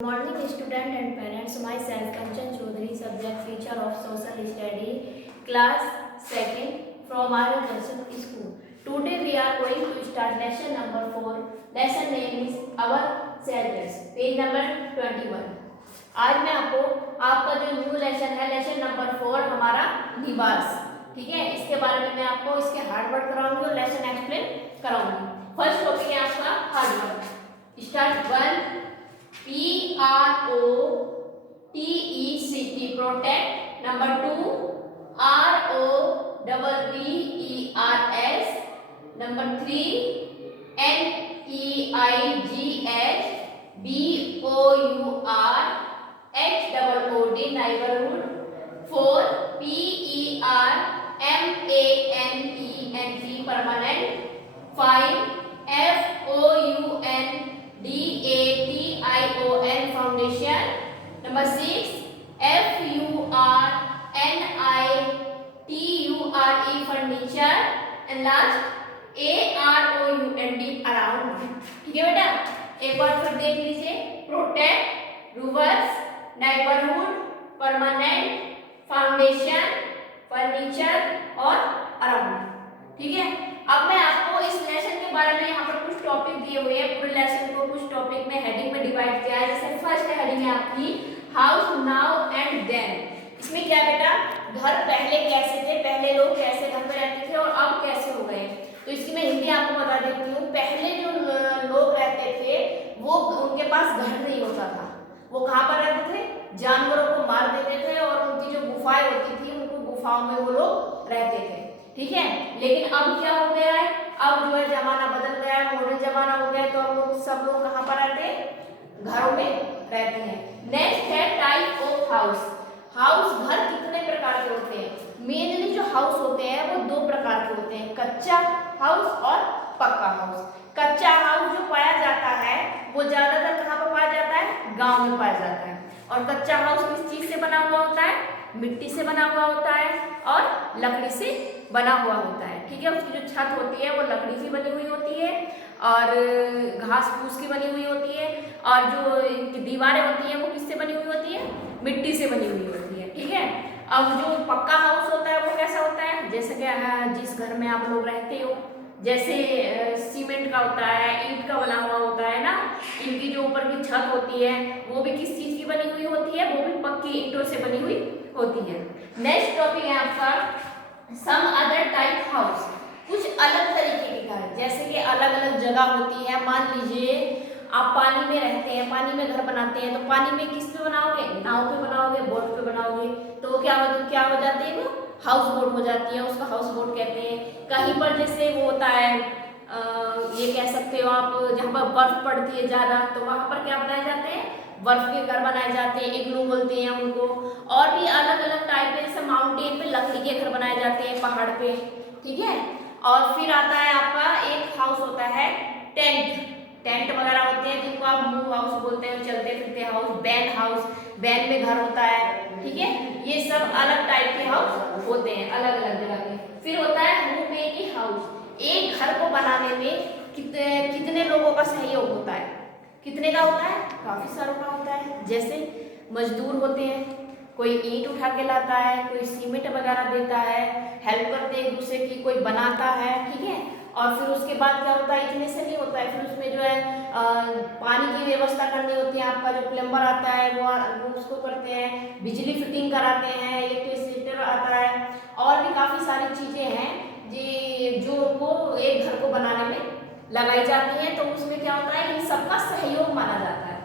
Morning student and parents, myself Kanchan Chaudhary, subject teacher of social study, class 2nd from our Johnson school. Today we are going to start lesson number 4. Lesson name is our shelters, page number 21. आज मैं आपका जो new lesson है lesson number 4 हमारा निवास, ठीक है। इसके बारे में मैं आपको इसके हार्डवर्क कराऊंगी और लेसन एक्सप्लेन कराऊंगी। फर्स्ट टॉपिक है आपका hard work. Start 1 PROTECT protect. Number 2 ROVVERS. Number 3 NEIGH BOUR HOOD neighborhood. 4 PERMANENT permanent. 5 FOUNDATION foundation. Number 6 FURNITURE furniture. And last AROUND around. ठीक है बेटा, एक बार फिर देख लीजिए। प्रोटेक्ट, रूवर्स, नेबरहुड, परमानेंट, फाउंडेशन, फर्नीचर और अराउंड। ठीक है, अब मैं आपको इस लेसन के बारे में यहाँ पर कुछ टॉपिक दिए हुए हैं। पूरे लेसन को कुछ टॉपिक में हेडिंग में डिवाइड किया है। जैसे फर्स्ट हेडिंग है आपकी हाउस नाउ एंड देन। इसमें क्या बेटा, घर पहले कैसे थे, पहले लोग कैसे घर में रहते थे और अब कैसे हो गए। तो इसकी मैं हिंदी आपको बता देती हूँ। पहले जो लोग रहते थे वो उनके पास घर नहीं होता था। वो कहाँ पर रहते थे, जानवरों को मार देते थे और उनकी जो गुफाएं होती थी उनको गुफाओं में वो लोग रहते थे। ठीक है, लेकिन अब क्या हो गया है, अब जो है जमाना बदल गया है, मॉडर्न जमाना हो गया है। तो अब सब लोग कहाँ पर रहते हैं, घरों में रहते हैं। नेक्स्ट है टाइप ऑफ हाउस। हाउस घर कितने प्रकार के होते हैं। मेनली जो हाउस होते हैं वो दो प्रकार के होते हैं, कच्चा हाउस और पक्का हाउस। कच्चा हाउस जो पाया जाता है वो ज्यादातर कहाँ पर पाया जाता है, गांव में पाया जाता है। और कच्चा हाउस किस चीज से बना हुआ होता है, मिट्टी से बना हुआ होता है और लकड़ी से बना हुआ होता है। ठीक है, उसकी जो छत होती है वो लकड़ी की बनी हुई होती है और घास फूस की बनी हुई होती है। और जो दीवारें होती हैं वो किससे बनी हुई होती है, मिट्टी से बनी हुई होती है। ठीक है, अब जो पक्का हाउस होता है वो कैसा होता है, जैसे कि जिस घर में आप लोग रहते हो, जैसे सीमेंट का होता है, ईंट का बना हुआ होता है ना। इनकी जो ऊपर की छत होती है वो भी किस चीज की बनी हुई होती है, वो भी पक्की ईंटों से बनी हुई होती है। नेक्स्ट टॉपिक है आपका सम अदर टाइप हाउस। कुछ अलग तरीके के घर, जैसे कि अलग अलग जगह होती है। मान लीजिए आप पानी में रहते हैं, पानी में घर बनाते हैं, तो पानी में किस पे बनाओगे, नाव पे बनाओगे, बोट पे बनाओगे। तो क्या हो जाते हैं, वो हाउस बोट हो जाती है, उसको हाउस बोट कहते हैं। कहीं पर जैसे वो होता है ये कह सकते हो आप, जहाँ पर बर्फ पड़ती है ज्यादा, तो वहां पर क्या बनाए जाते हैं, बर्फ के घर बनाए जाते हैं, इग्लू बोलते हैं उनको। और भी अलग अलग टाइप के, जैसे माउंटेन पे लकड़ी के घर बनाए जाते हैं, पहाड़ पे। ठीक है, और फिर आता है आपका एक हाउस होता है टेंट। टेंट वगैरह होते हैं जिनको आप मूव हाउस बोलते हैं, चलते फिरते हाउस। बैन हाउस, बैन में घर होता है। ठीक है, ये सब अलग टाइप के हाउस होते हैं, अलग अलग जगह के। फिर होता है होम मेड हाउस। एक घर को बनाने में कितने लोगों का सहयोग होता है, कितने का होता है, काफी सारों का होता है। जैसे मजदूर होते हैं, कोई ईंट उठा के लाता है, कोई सीमेंट वगैरह देता है, हेल्प करते हैं एक दूसरे की, कोई बनाता है। ठीक है, और फिर उसके बाद क्या होता है, इतने से नहीं होता है, फिर उसमें जो है पानी की व्यवस्था करनी होती है। आपका जो प्लम्बर आता है वो उसको करते हैं, बिजली फिटिंग कराते हैं, इलेक्ट्रिसिटी आता है, और भी काफ़ी सारी चीज़ें हैं जो उनको एक घर को बनाने में लगाई जाती हैं। तो उसमें क्या होता है, इन सबका सहयोग माना जाता है।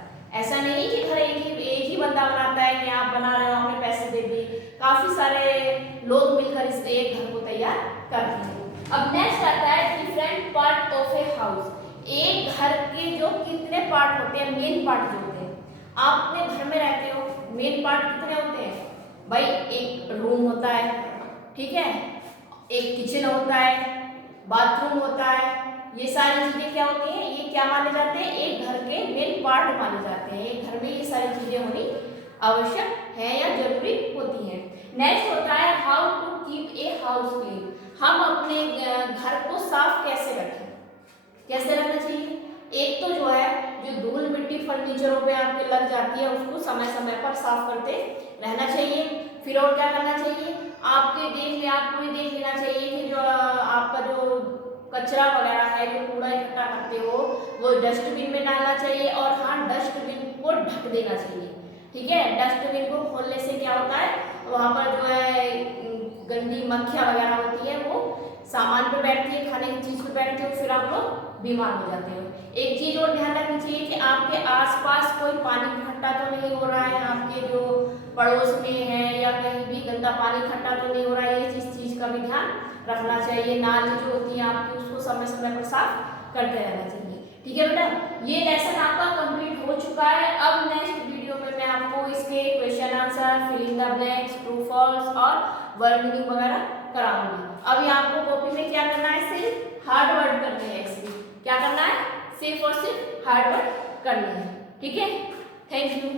ऐसा नहीं कि घर एक ही बंदा बनाता है कि आप बना रहे हो, आपने पैसे दे दिए। काफ़ी सारे लोग मिलकर इस एक घर को तैयार करते हैं। अब नेक्स्ट आता है different part of a house. एक घर के जो कितने पार्ट होते हैं, मेन पार्ट जो होते हैं। आप अपने घर में रहते हो, मेन पार्ट कितने होते हैं भाई, एक रूम होता है, ठीक है, एक किचन होता है, बाथरूम होता है। ये सारी चीजें क्या होती हैं, ये क्या माने जाते हैं, एक घर के मेन पार्ट माने जाते हैं। एक घर में ये सारी चीजें होनी आवश्यक है या जरूरी होती है। नेक्स्ट होता है how to keep a house clean. हम अपने घर को साफ कैसे रखें, कैसे रखना चाहिए। एक तो जो है जो धूल मिट्टी फर्नीचरों पे आपके लग जाती है उसको समय समय पर साफ करते रहना चाहिए। फिर और क्या करना चाहिए, आपको ये देख लेना चाहिए कि जो आपका जो कचरा वगैरह है, जो कूड़ा इकट्ठा करते हो वो डस्टबिन में डालना चाहिए। और हाँ, डस्टबिन को ढक देना चाहिए, ठीक है। डस्टबिन को खोलने से क्या होता है, वहाँ पर जो है गंदी मक्खियाँ वगैरह होती है वो सामान पे बैठती है, खाने की चीज पे बैठती है, फिर आप लोग बीमार हो जाते हो। एक चीज और ध्यान रखनी चाहिए कि आपके आसपास कोई पानी इकट्ठा तो नहीं हो रहा है, आपके जो पड़ोस में है या कहीं भी गंदा पानी इकट्ठा तो नहीं हो रहा है, ये चीज का भी ध्यान रखना चाहिए। नाली जो होती है आपकी उसको समय समय पर साफ करते रहना चाहिए, ठीक है बेटा। ये लेसन आपका कंप्लीट हो चुका है। अब नेक्स्ट वीडियो में मैं आपको इसके question answer, filling the blanks, true false और वर्ड मीनिंग वगैरह कराऊंगी। अभी आपको कॉपी में क्या करना है, सिर्फ हार्ड वर्ड करने हैं। एक्चुअली क्या करना है, सिर्फ और सिर्फ हार्ड वर्ड करने हैं, ठीक है। Thank you.